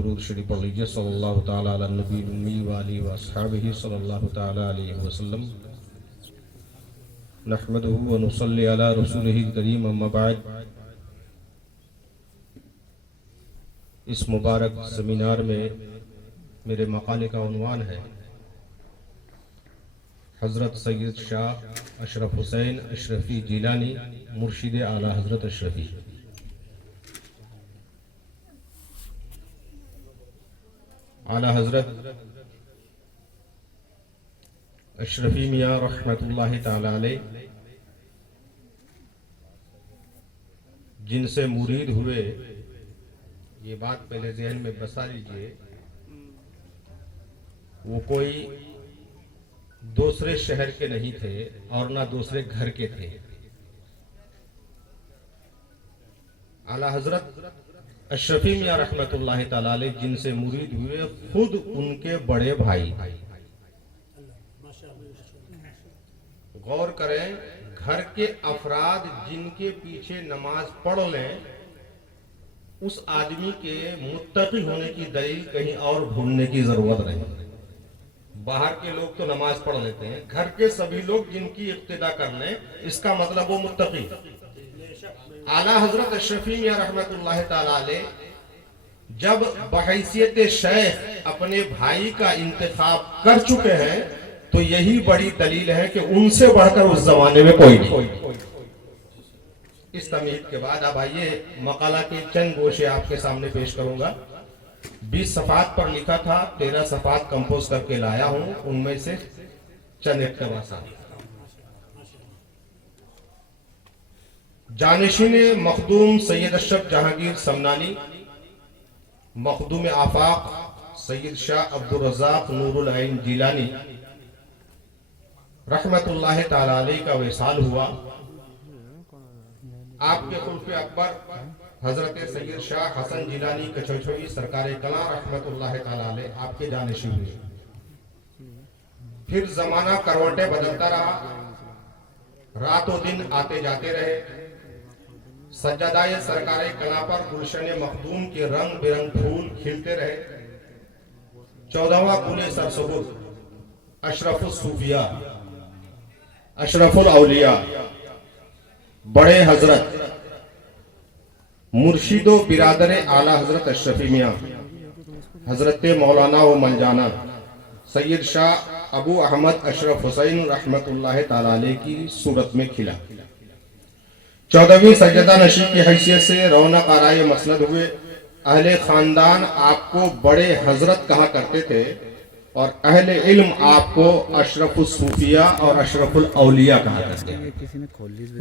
درود شریف پڑھ لیجیے صلی اللہ تعالیٰ علی نبی امی والی و اصحابہ صلی اللہ تعالیٰ علیہ وسلم نحمدہ و نصلی علی رسولہ الکریم اما بعد اس مبارک سیمینار میں میرے مقالے کا عنوان ہے حضرت سید شاہ اشرف حسین اشرفی جیلانی مرشد اعلیٰ حضرت اشرفی۔ اعلیٰ حضرت اشرفی میاں رحمت اللہ تعالی علیہ جن سے مرید ہوئے، یہ بات پہلے ذہن میں بسا لیجئے، وہ کوئی دوسرے شہر کے نہیں تھے اور نہ دوسرے گھر کے تھے۔ اعلیٰ حضرت اشرفی میاں رحمت اللہ تعالی علیہ جن سے مرید ہوئے خود ان کے بڑے بھائی۔ غور کریں، گھر کے افراد جن کے پیچھے نماز پڑھ لیں اس آدمی کے متقی ہونے کی دلیل کہیں اور ڈھونڈنے کی ضرورت نہیں۔ باہر کے لوگ تو نماز پڑھ لیتے ہیں، گھر کے سبھی لوگ جن کی اقتدا کر لیں اس کا مطلب وہ متقی۔ اعلیٰ حضرت اشرفی میاں رحمت اللہ تعالی علیہ جب بحیثیت شیخ اپنے بھائی کا انتخاب کر چکے ہیں تو یہی بڑی دلیل ہے کہ ان سے بڑھ کر اس زمانے میں کوئی نہیں۔ اس تمہید کے بعد اب آئیے مقالہ کے چند گوشے آپ کے سامنے پیش کروں گا۔ 20 صفحات پر لکھا تھا، 13 صفحات کمپوز کر کے لایا ہوں، ان میں سے چند اقتباسات۔ جانشین مخدوم سید اشرف جہانگیر سمنانی، مخدوم آفاق سید شاہ عبدالرزاق نور العین جیلانی رحمت اللہ تعالی علیہ کا وصال ہوا۔ آپ کے خلف اکبر حضرت سید شاہ حسن جیلانی کچھوچھوئی سرکار کلاں رحمت اللہ تعالی علیہ آپ کے جانشین ہوئے۔ پھر زمانہ کروٹیں بدلتا رہا، رات و دن آتے جاتے رہے، سجادہ سرکار کلاں پر گلشن مخدوم کے رنگ برنگ پھول کھلتے رہے۔ 14واں گل سرسبز اشرف الصوفیاء اشرف الاولیاء بڑے حضرت مرشد و برادر اعلیٰ حضرت اشرفی میاں حضرت مولانا و منجانا سید شاہ ابو احمد اشرف حسین رحمت اللہ تعالی علیہ کی صورت میں کھلا۔ 14ویں سجدہ نشین کی حیثیت سے رونق آرائے مسند ہوئے۔ اہل خاندان آپ کو بڑے حضرت کہا کرتے تھے اور اہل علم آپ کو اشرف الصوفیاء اور اشرف الاولیاء کہا کرتے ہیں۔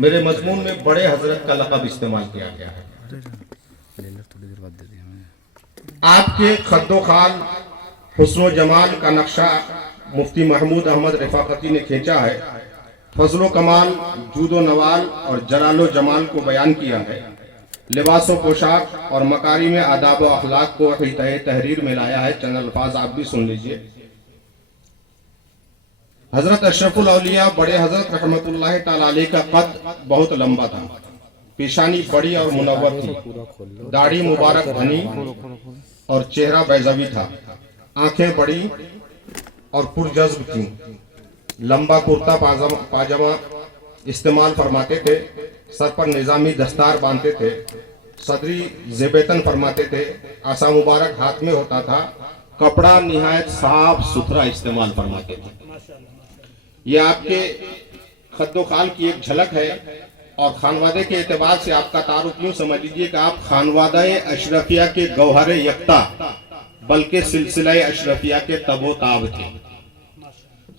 میرے مضمون میں بڑے حضرت کا لقب استعمال کیا گیا ہے۔ آپ کے خد و خال حسن و جمال کا نقشہ مفتی محمود احمد رفاقتی نے کھینچا ہے۔ فضل و کمال، جود و نوال اور جلال و جمال کو بیان کیا ہے۔ لباس و پوشاک اور مکارم آداب و اخلاق کو حیطۂ تحریر میں لایا ہے۔ چند الفاظ آپ بھی سن لیجئے۔ حضرت اشرف الاولیاء بڑے حضرت رحمت اللہ تعالی علیہ کا قد بہت لمبا تھا، پیشانی بڑی اور منور تھی، داڑھی مبارک گھنی اور چہرہ بیضوی تھا، آنکھیں بڑی اور پرجذب تھیں، لمبا کرتا پاجامہ استعمال فرماتے تھے، سر پر نظامی دستار باندھتے تھے، صدری زیبتن فرماتے تھے، عصا مبارک ہاتھ میں ہوتا تھا، کپڑا نہایت صاف ستھرا استعمال فرماتے تھے۔ یہ آپ کے خد و خال کی ایک جھلک ہے اور خانوادے کے اعتبار سے آپ کا تعارف یوں سمجھ لیجئے کہ آپ خانوادہ اشرفیہ کے گوہر یکتا بلکہ سلسلہ اشرفیہ کے تب و تاب تھے۔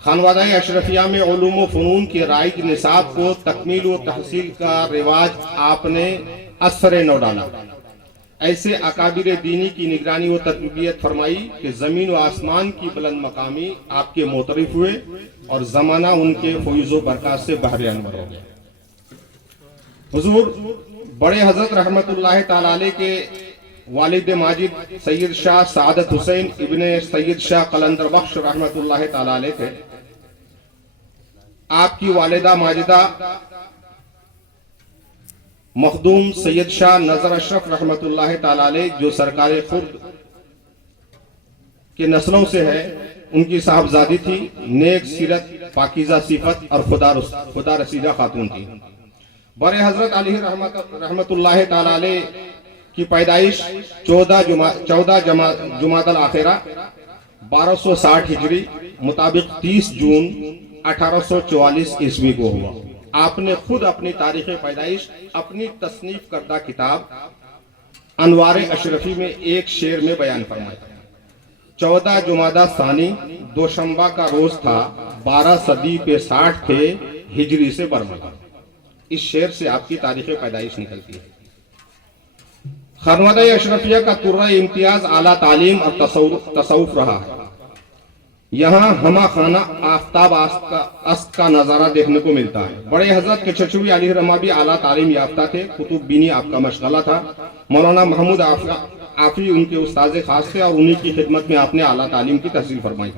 خانوادہ اشرفیہ میں علوم و فنون کے رائج نصاب کو تکمیل و تحصیل کا رواج آپ نے اثر نو ڈالا۔ ایسے اکابر دینی کی نگرانی و تربیت فرمائی کہ زمین و آسمان کی بلند مقامی آپ کے معترف ہوئے اور زمانہ ان کے فیض و برکات سے بحر انور ہو گیا۔ حضور بڑے حضرت رحمت اللہ تعالی علیہ کے والد ماجد سید شاہ سعادت حسین ابن سید شاہ قلندر بخش رحمت اللہ تعالی علیہ تھے۔ آپ کی والدہ ماجدہ مخدوم سید شاہ نظر اشرف رحمت اللہ تعالی علیہ جو سرکار خرد کے نسلوں سے ہے. ان کی صاحبزادی تھی, نیک سیرت, پاکیزہ صفت اور خدا رسیدہ خاتون تھی. بڑے حضرت علی رحمت اللہ تعالی علیہ کی پیدائش 14 جمادی الاخرہ 1260 ہجری مطابق 30 جون 1844 عیسوی کو ہوا. آپ نے خود اپنی تاریخ پیدائش اپنی تصنیف کردہ کتاب انوار اشرفی میں ایک شعر میں بیان فرمایا. 14 جمادی ثانی دوشنبہ کا روز تھا, 12 صدی پہ 60 تھے ہجری سے برملا. اس شعر سے آپ کی تاریخ پیدائش نکلتی ہے. خانوادہ اشرفیہ کا ترہ امتیاز اعلیٰ تعلیم اور تصوف رہا ہے. یہاں ہمہ خانہ آفتاب است کا نظارہ دیکھنے کو ملتا ہے. بڑے حضرت کے چچوی علی رحمہ بھی اعلیٰ تعلیم یافتہ تھے. کتب بینی آپ کا مشغلہ تھا. مولانا محمود آفی ان کے استاذ خاص تھے اور انہی کی خدمت میں آپ نے اعلیٰ تعلیم کی تحصیل فرمائی.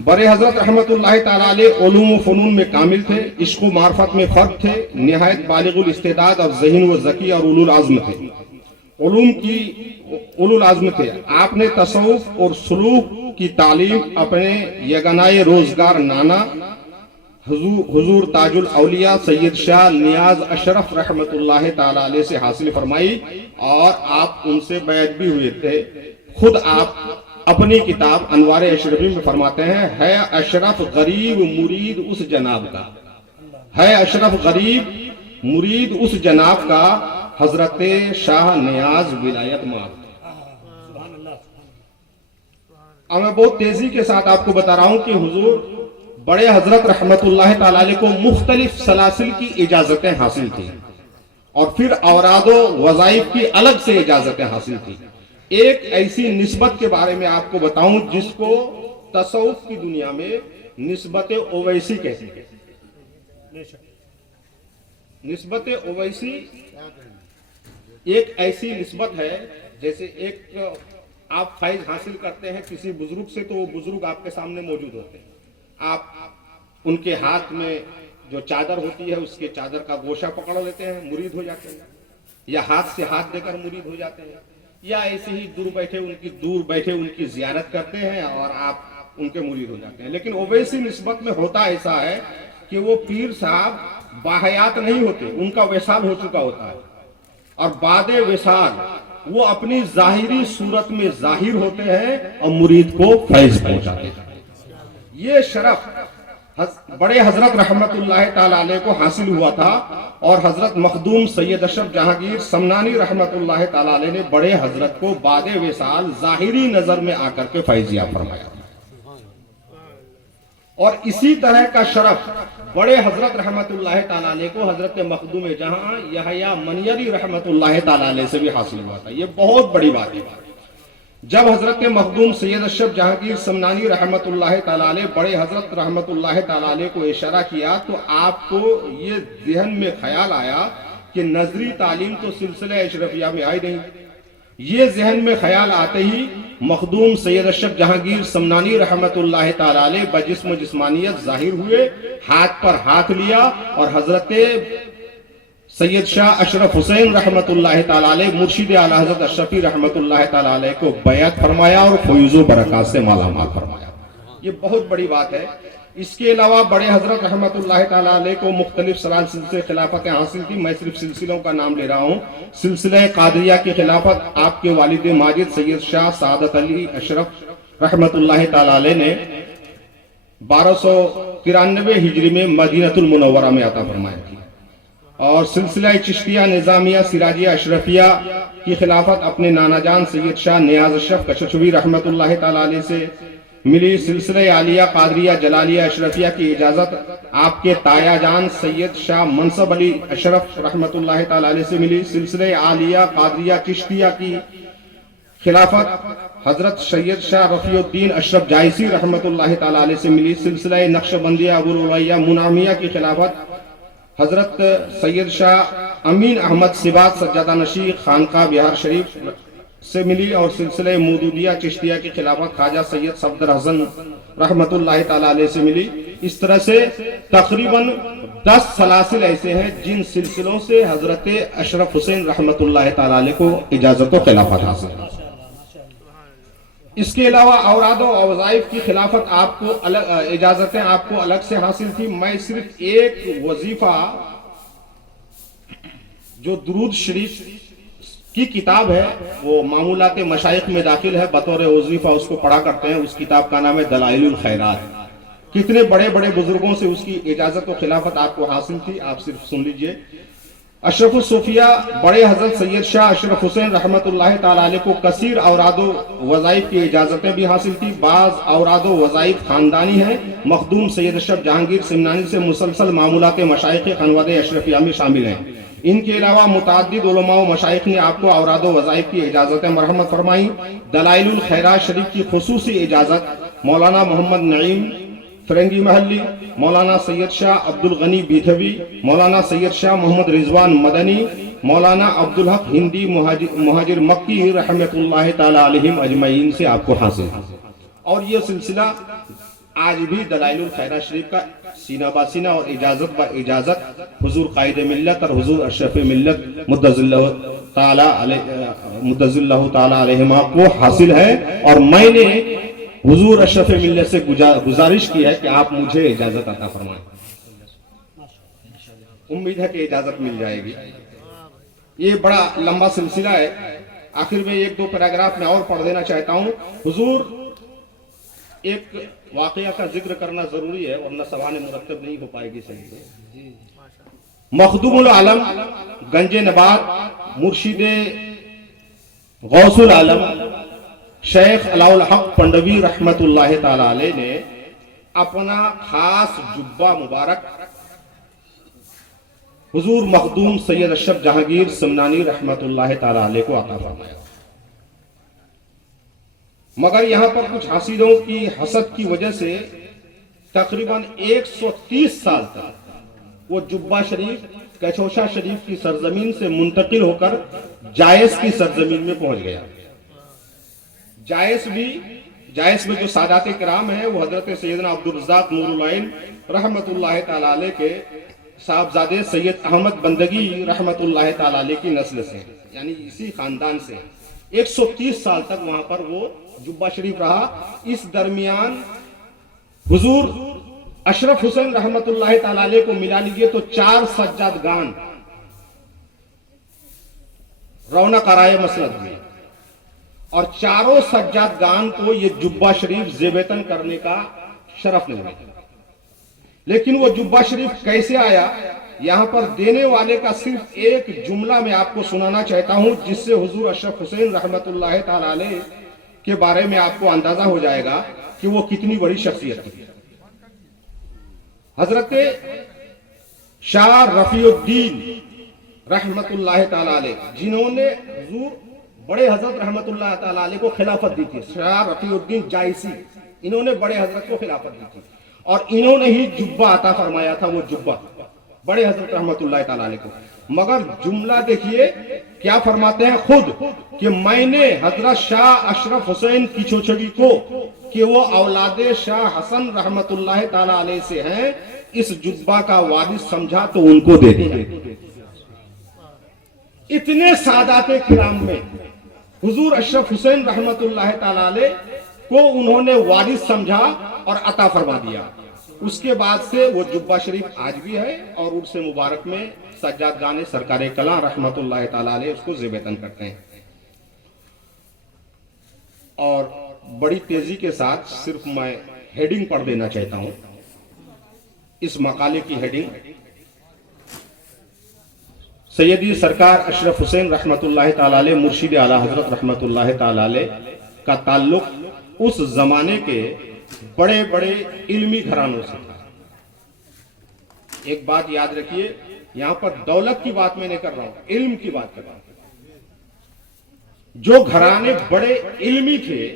بڑے حضرت رحمت اللہ تعالی علیہ علوم و فنون میں کامل تھے, عشق و معرفت میں فرد تھے, نہایت بالغ الاستعداد اور ذہین و ذکی اور اولو العزم تھے. علوم کی اولو العزم تھے. آپ نے تصوف اور سلوک کی تعلیم اپنے یگانۂ روزگار نانا حضور تاج الاولیاء سید شاہ نیاز اشرف رحمت اللہ تعالی علیہ سے حاصل فرمائی اور آپ ان سے بیعت بھی ہوئے تھے. خود آپ اپنی کتاب انوار اشرفی میں فرماتے ہیں, ہے اشرف غریب مرید اس جناب کا, ہے اشرف غریب مرید اس جناب کا, حضرت شاہ نیاز ولایت ماب. اب میں بہت تیزی کے ساتھ آپ کو بتا رہا ہوں کہ حضور بڑے حضرت رحمت اللہ تعالی علیہ کو مختلف سلاسل کی اجازتیں حاصل تھیں اور پھر اوراد و وظائف کی الگ سے اجازتیں حاصل تھیں. ایک ایسی نسبت کے بارے میں آپ کو بتاؤں جس کو تصوف کی دنیا میں نسبت اویسی کہتے ہیں. نسبت اویسی ایک ایسی نسبت ہے جیسے ایک آپ فیض حاصل کرتے ہیں کسی بزرگ سے, تو وہ بزرگ آپ کے سامنے موجود ہوتے ہیں. آپ ان کے ہاتھ میں جو چادر ہوتی ہے اس کے چادر کا گوشہ پکڑ لیتے ہیں, مرید ہو جاتے ہیں, یا ہاتھ سے ہاتھ دے کر مرید ہو جاتے ہیں, یا ایسے ہی دور بیٹھے ان کی زیارت کرتے ہیں اور آپ ان کے مرید ہو جاتے ہیں. لیکن اویسی نسبت میں ہوتا ایسا ہے کہ وہ پیر صاحب باحیات نہیں ہوتے, ان کا وصال ہو چکا ہوتا ہے, اور بعد وصال وہ اپنی ظاہری صورت میں ظاہر ہوتے ہیں اور مرید کو فیض پہنچاتے ہیں. یہ شرف بڑے حضرت رحمت اللہ تعالی علیہ کو حاصل ہوا تھا, اور حضرت مخدوم سید اشرف جہانگیر سمنانی رحمت اللہ تعالی علیہ نے بڑے حضرت کو بعد وصال ظاہری نظر میں آ کر کے فیضیہ فرمایا. اور اسی طرح کا شرف بڑے حضرت رحمت اللہ تعالی علیہ کو حضرت مخدوم جہاں یحییٰ منیری رحمت اللہ تعالی علیہ سے بھی حاصل ہوا تھا. یہ بہت بڑی بات ہے. جب حضرت مخدوم سید اشرف جہانگیر سمنانی رحمت اللہ تعالی علیہ بڑے حضرت رحمت اللہ تعالی علیہ کو اشارہ کیا تو آپ کو یہ ذہن میں خیال آیا کہ نظری تعلیم تو سلسلہ اشرفیہ میں آئی نہیں. یہ ذہن میں خیال آتے ہی مخدوم سید اشرف جہانگیر سمنانی رحمت اللہ تعالی علیہ بجسم و جسمانیت ظاہر ہوئے, ہاتھ پر ہاتھ لیا اور حضرت سید شاہ اشرف حسین رحمت اللہ تعالی علیہ مرشد اعلیٰ حضرت اشرفی رحمت اللہ تعالی علیہ کو بیعت فرمایا اور فیض و برکات سے مالا مال فرمایا. یہ بہت بڑی بات ہے. اس کے علاوہ بڑے حضرت رحمت اللہ تعالی علیہ کو مختلف سلاسل سے خلافتیں حاصل تھی. میں صرف سلسلوں کا نام لے رہا ہوں. سلسلہ قادریہ کی خلافت آپ کے والد ماجد سید شاہ سعادت علی اشرف رحمت اللہ تعالی علیہ نے 1293 ہجری میں مدینہ المنورہ میں عطا فرمایا تھی. اور سلسلہ چشتیہ نظامیہ سراجیہ اشرفیہ کی خلافت اپنے نانا جان سید شاہ نیاز اشرف کچچوی رحمت اللہ تعالی علیہ سے ملی. سلسلہ عالیہ قادریہ جلالیہ اشرفیہ کی اجازت آپ کے تایا جان سید شاہ منصب علی اشرف رحمت اللہ تعالی علیہ سے ملی. سلسلہ عالیہ قادریہ چشتیہ کی خلافت حضرت سید شاہ رفیع الدین اشرف جائسی رحمت اللہ تعالی علیہ سے ملی. سلسلہ نقشبندیہ ابوالعالیہ منامیہ کی خلافت حضرت سید شاہ امین احمد سبات سجادہ نشی خانقاہ بہار شریف سے ملی. اور سلسلہ مودودیہ چشتیہ کی خلافت خواجہ سید صفدر حسن رحمت اللہ تعالی علیہ سے ملی. اس طرح سے تقریباً 10 سلاسل ایسے ہیں جن سلسلوں سے حضرت اشرف حسین رحمت اللہ تعالی علیہ کو اجازت و خلافت حاصل ہے. اس کے علاوہ اوراد و وظائف کی خلافت آپ کو اجازتیں آپ کو الگ سے حاصل تھی. میں صرف ایک وظیفہ جو درود شریف کی کتاب ہے وہ معمولات مشائخ میں داخل ہے، بطور وظیفہ اس کو پڑھا کرتے ہیں. اس کتاب کا نام ہے دلائل الخیرات. کتنے بڑے بڑے بزرگوں سے اس کی اجازت و خلافت آپ کو حاصل تھی، آپ صرف سن لیجئے. اشرف الصوفیہ بڑے حضرت سید شاہ اشرف حسین رحمت اللہ تعالی علیہ کو کثیر اوراد و وظائف کی اجازتیں بھی حاصل تھی. بعض اوراد و وظائف خاندانی ہیں. مخدوم سید اشرف جہانگیر سمنانی سے مسلسل معمولات مشائخ خانواد اشرفیہ میں شامل ہیں. ان کے علاوہ متعدد علماء و مشائخ نے آپ کو اوراد و وظائف کی اجازتیں مرحمت فرمائیں. دلائل الخیرات شریف کی خصوصی اجازت مولانا محمد نعیم فرنگی محلی، مولانا سید شاہ عبد الغنی بیتھوی، مولانا سید شاہ محمد رضوان مدنی، مولانا عبدالحق ہندی مہاجر مکی رحمت اللہ تعالی علیہم اجمعین سے آپ کو حاصل ہے. اور یہ سلسلہ آج بھی دلائل الخیرات شریف کا سینہ با سینہ اور اجازت با اجازت حضور قائد ملت اور حضور اشرف ملت مدظ اللہ تعالی علیہما کو حاصل ہے. اور میں نے حضور اشرف ملت سے گزارش کی ہے کہ آپ مجھے اجازت عطا فرمائیں. امید ہے کہ اجازت مل جائے گی. یہ بڑا لمبا سلسلہ ہے. آخر میں ایک دو پیراگراف میں اور پڑھ دینا چاہتا ہوں. حضور ایک واقعہ کا ذکر کرنا ضروری ہے ورنہ سوال مرتب نہیں ہو پائے گی صحیح سے. مخدوم العالم گنج نبات مرشد غوث العالم شیخ علاء الحق پنڈوی رحمت اللہ تعالی علیہ نے اپنا خاص جبہ مبارک حضور مخدوم سید اشرف جہانگیر سمنانی رحمت اللہ تعالی علیہ کو عطا فرمایا. مگر یہاں پر کچھ حسیدوں کی حسد کی وجہ سے تقریباً 130 سال تک وہ جبہ شریف کچوشا شریف کی سرزمین سے منتقل ہو کر جائز کی سرزمین میں پہنچ گیا. جائز میں جو سادات کرام ہیں وہ حضرت سیدنا عبدالرزاق نور العین رحمت اللہ تعالی علیہ کے صاحبزادے سید احمد بندگی رحمت اللہ تعالی علیہ کی نسل سے، یعنی اسی خاندان سے 130 سال تک وہاں پر وہ جبہ شریف رہا. اس درمیان حضور اشرف حسین رحمت اللہ تعالی علیہ کو ملا لیجئے تو 4 سجادگان رونق آرائے مسند میں، اور چاروں سجادگان کو یہ جبہ شریف زیبتن کرنے کا شرف ملا. لیکن وہ جبہ شریف کیسے آیا، یہاں پر دینے والے کا صرف ایک جملہ میں آپ کو سنانا چاہتا ہوں جس سے حضور اشرف حسین رحمت اللہ تعالی علیہ کے بارے میں آپ کو اندازہ ہو جائے گا کہ وہ کتنی بڑی شخصیت تھی. حضرت شاہ رفیع الدین رحمت اللہ تعالی علیہ جنہوں نے حضور بڑے حضرت رحمت اللہ تعالی علیہ کو خلافت دی تھی، شاہ رفیع الدین جائسی، انہوں نے بڑے حضرت کو خلافت دی تھی اور انہوں نے ہی جبہ عطا فرمایا تھا. وہ جبہ بڑے حضرت رحمت اللہ تعالی علیہ کو. مگر جملہ دیکھیے کیا فرماتے ہیں خود کہ میں نے حضرت شاہ اشرف حسین کی چوچڑی کو کہ وہ اولاد شاہ حسن رحمت اللہ تعالی علیہ سے ہیں اس جبہ کا وارث سمجھا تو ان کو دے دیا. اتنے سادات کرام میں حضور اشرف حسین رحمت اللہ تعالی علیہ کو انہوں نے وارث سمجھا اور عطا فرما دیا. اس کے بعد سے وہ جبہ شریف آج بھی ہے اور عرس مبارک میں سجادگان سرکار کلاں رحمت اللہ تعالی علیہ اس کو زیبتن کرتے ہیں. اور بڑی تیزی کے ساتھ صرف میں ہیڈنگ پڑھ دینا چاہتا ہوں. اس مقالے کی ہیڈنگ سیدی سرکار اشرف حسین رحمت اللہ تعالی علیہ مرشد اعلیٰ حضرت رحمت اللہ تعالی علیہ کا تعلق اس زمانے کے بڑے بڑے علمی گھرانوں سے تھا. ایک بات یاد رکھیے، یہاں پر دولت کی بات میں نہیں کر رہا ہوں، علم کی بات کر رہا ہوں. جو گھرانے بڑے علمی تھے،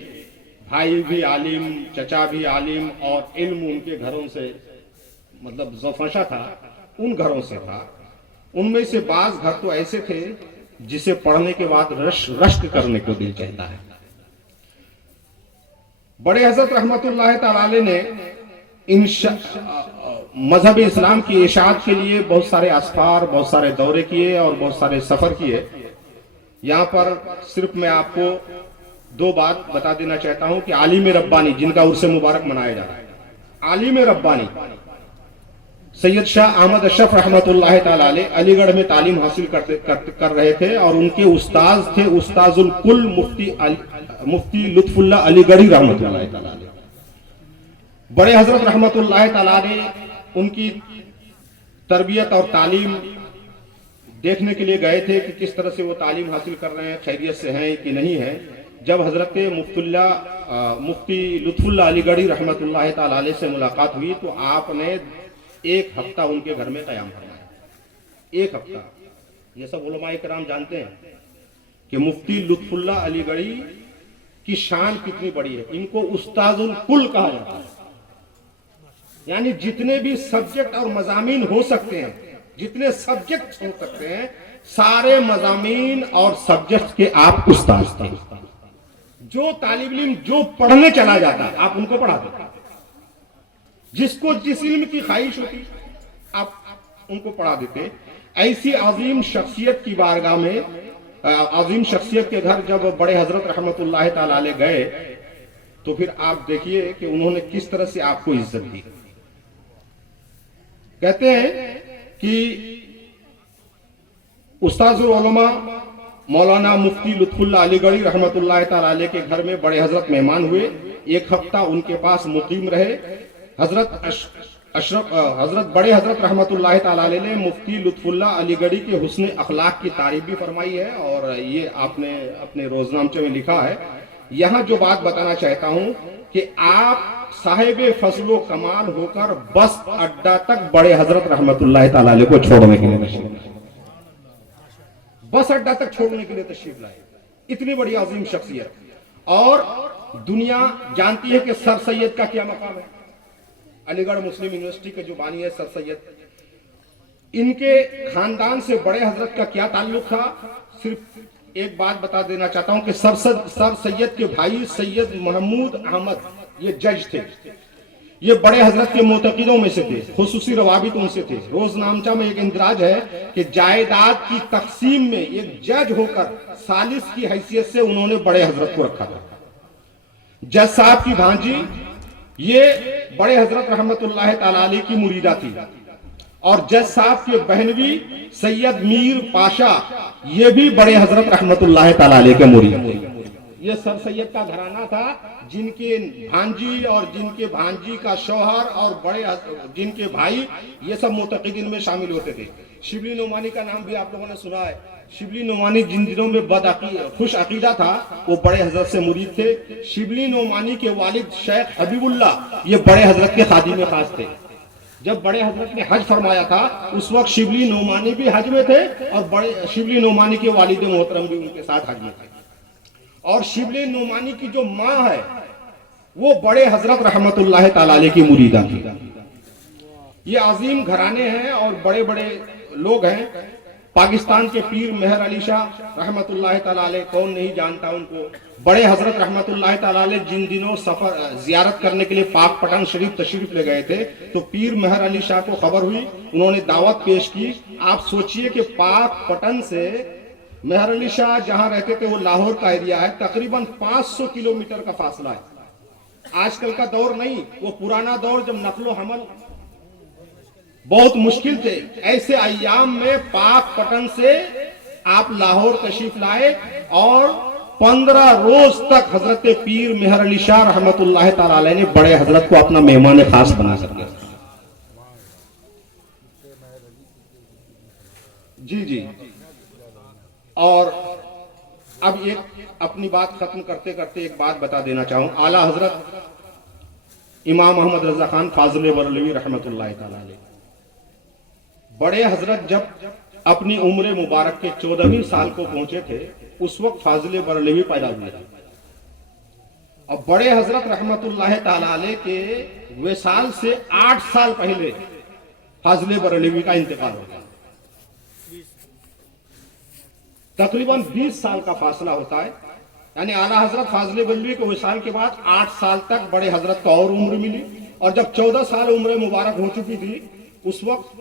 بھائی بھی عالم، چچا بھی عالم، اور علم ان کے گھروں سے مطلب زوفشا تھا، ان گھروں سے تھا. ان میں سے بعض گھر تو ایسے تھے جسے پڑھنے کے بعد رشک کرنے کو دل چاہتا ہے. بڑے حضرت رحمت اللہ تعالی علیہ نے مذہب اسلام کی اشاعت کے لیے بہت سارے اسفار، بہت سارے دورے کیے اور بہت سارے سفر کیے. یہاں پر صرف میں آپ کو دو بات بتا دینا چاہتا ہوں کہ عالم ربانی جن کا عرس مبارک منایا جا رہا ہے، عالم ربانی سید شاہ احمد اشرف رحمۃ اللہ تعالی علیہ علی گڑھ میں تعلیم حاصل کر رہے تھے، اور ان کے استاذ تھے استاذ الکل مفتی لطف اللہ علی گڑھی رحمۃ اللہ تعالی علیہ۔ بڑے حضرت رحمۃ اللہ تعالی علیہ ان کی تربیت اور تعلیم دیکھنے کے لیے گئے تھے کہ کس طرح سے وہ تعلیم حاصل کر رہے ہیں، خیریت سے ہیں کہ نہیں ہے۔ جب حضرت مفتی لطف اللہ علی گڑھی رحمۃ اللہ تعالی علیہ سے ملاقات ہوئی تو آپ نے ایک ہفتہ ان کے گھر میں قیام فرمایا، ایک ہفتہ۔ یہ سب علماء کرام جانتے ہیں کہ مفتی لطف اللہ علی گڑھی کی شان کتنی بڑی ہے، ان کو استاذ الکل کہا جاتا ہے، یعنی جتنے بھی سبجیکٹ اور مضامین ہو سکتے ہیں، جتنے سبجیکٹ ہو سکتے ہیں، سارے مضامین اور سبجیکٹ کے آپ استاذ تھے۔ جو طالب علم جو پڑھنے چلا جاتا آپ ان کو پڑھاتے، جس کو جس علم کی خواہش ہوتی آپ ان کو پڑھا دیتے۔ ایسی عظیم شخصیت کی بارگاہ میں، عظیم شخصیت کے گھر جب بڑے حضرت رحمت اللہ تعالی علیہ گئے تو پھر آپ دیکھیے کہ انہوں نے کس طرح سے آپ کو عزت دی۔ کہتے ہیں کہ استاذ العلماء مولانا مفتی لطف اللہ علی گڑھی رحمت اللہ تعالی علیہ کے گھر میں بڑے حضرت مہمان ہوئے، ایک ہفتہ ان کے پاس مقیم رہے۔ حضرت بڑے حضرت رحمت اللہ تعالی علیہ نے مفتی لطف اللہ علی گڑھی کے حسن اخلاق کی تعریف بھی فرمائی ہے، اور یہ آپ نے اپنے روزنامچے میں لکھا ہے۔ یہاں جو بات بتانا چاہتا ہوں کہ آپ صاحب فضل و کمال ہو کر بس اڈا تک بڑے حضرت رحمت اللہ تعالی علیہ کو چھوڑنے کے لیے تشریف لائے، بس اڈا تک چھوڑنے کے لیے تشریف لائے۔ اتنی بڑی عظیم شخصیت، اور دنیا جانتی ہے کہ سر سید کا کیا مقام ہے۔ علی گڑھ مسلم یونیورسٹی کے جو بانی ہے سر سید، ان کے خاندان سے بڑے حضرت کا کیا تعلق تھا، صرف ایک بات بتا دینا چاہتا ہوں کہ سر سید کے بھائی سید محمود احمد یہ جج تھے، یہ بڑے حضرت کے معتقدوں میں سے تھے، خصوصی روابط ان سے تھے۔ روزنامچہ میں ایک اندراج ہے کہ جائیداد کی تقسیم میں ایک جج ہو کر ثالث کی حیثیت سے انہوں نے بڑے حضرت کو رکھا تھا۔ جج صاحب کی بھانجی یہ بڑے حضرت رحمت اللہ تعالی علیہ کی مریدہ تھی، اور جج صاحب کے بہنوی سید میر پاشا یہ بھی بڑے حضرت رحمت اللہ تعالی علیہ کے مرید تھے۔ یہ سر سید کا گھرانہ تھا، جن کے بھانجی اور جن کے بھانجی کا شوہر اور جن کے بھائی یہ سب معتقدین میں شامل ہوتے تھے۔ شبلی نعمانی کا نام بھی آپ لوگوں نے سنا ہے۔ شبلی نعمانی جن دنوں میں خوش عقیدہ تھا وہ بڑے حضرت سے مرید تھے۔ شبلی نعمانی کے والد شیخ حبیب اللہ یہ بڑے حضرت کے خادم خاص تھے۔ جب بڑے حضرت نے حج فرمایا تھا اس وقت شبلی نعمانی بھی حج میں تھے، اور شبلی نعمانی کے والد محترم بھی ان کے ساتھ حج میں تھے۔ اور شبلی نعمانی کی جو ماں ہے وہ بڑے حضرت رحمت اللہ تعالی علیہ کی مریدہ تھی۔ یہ عظیم گھرانے ہیں اور بڑے بڑے لوگ ہیں۔ پاکستان کے پیر مہر علی شاہ رحمت اللہ تعالی علیہ، کون نہیں جانتا ان کو۔ بڑے حضرت رحمت اللہ تعالی علیہ جن دنوں سفر زیارت کرنے کے لیے پاک پٹن شریف تشریف لے گئے تھے تو پیر مہر علی شاہ کو خبر ہوئی، انہوں نے دعوت پیش کی۔ آپ سوچئے کہ پاک پٹن سے مہر علی شاہ جہاں رہتے تھے وہ لاہور کا ایریا ہے، تقریباً 500 کلومیٹر کا فاصلہ ہے۔ آج کل کا دور نہیں، وہ پرانا دور جب نقل و حمل بہت مشکل تھے، ایسے ایام میں پاک پٹن سے آپ لاہور تشریف لائے، اور 15 روز تک حضرت پیر مہر علی شاہ رحمت اللہ تعالی علیہ نے بڑے حضرت کو اپنا مہمان خاص بنا سکے۔ جی اور اب ایک اپنی بات ختم کرتے کرتے ایک بات بتا دینا چاہوں۔ اعلیٰ حضرت امام محمد رضا خان فاضل بریلوی رحمت اللہ تعالی علیہ، بڑے حضرت جب اپنی عمر مبارک کے 14ویں سال کو پہنچے تھے اس وقت فاضل بریلوی پیدا ہوئے تھے، اور بڑے حضرت رحمت اللہ تعالی علیہ کے وصال سے 8 سال پہلے فاضل بریلوی کا انتقال ہوتا ہے۔ تقریباً 20 سال کا فاصلہ ہوتا ہے، یعنی اعلیٰ حضرت فاضل بریلوی کے وصال کے بعد 8 سال تک بڑے حضرت کو اور عمر ملی، اور جب 14 سال عمر مبارک ہو چکی تھی اس وقت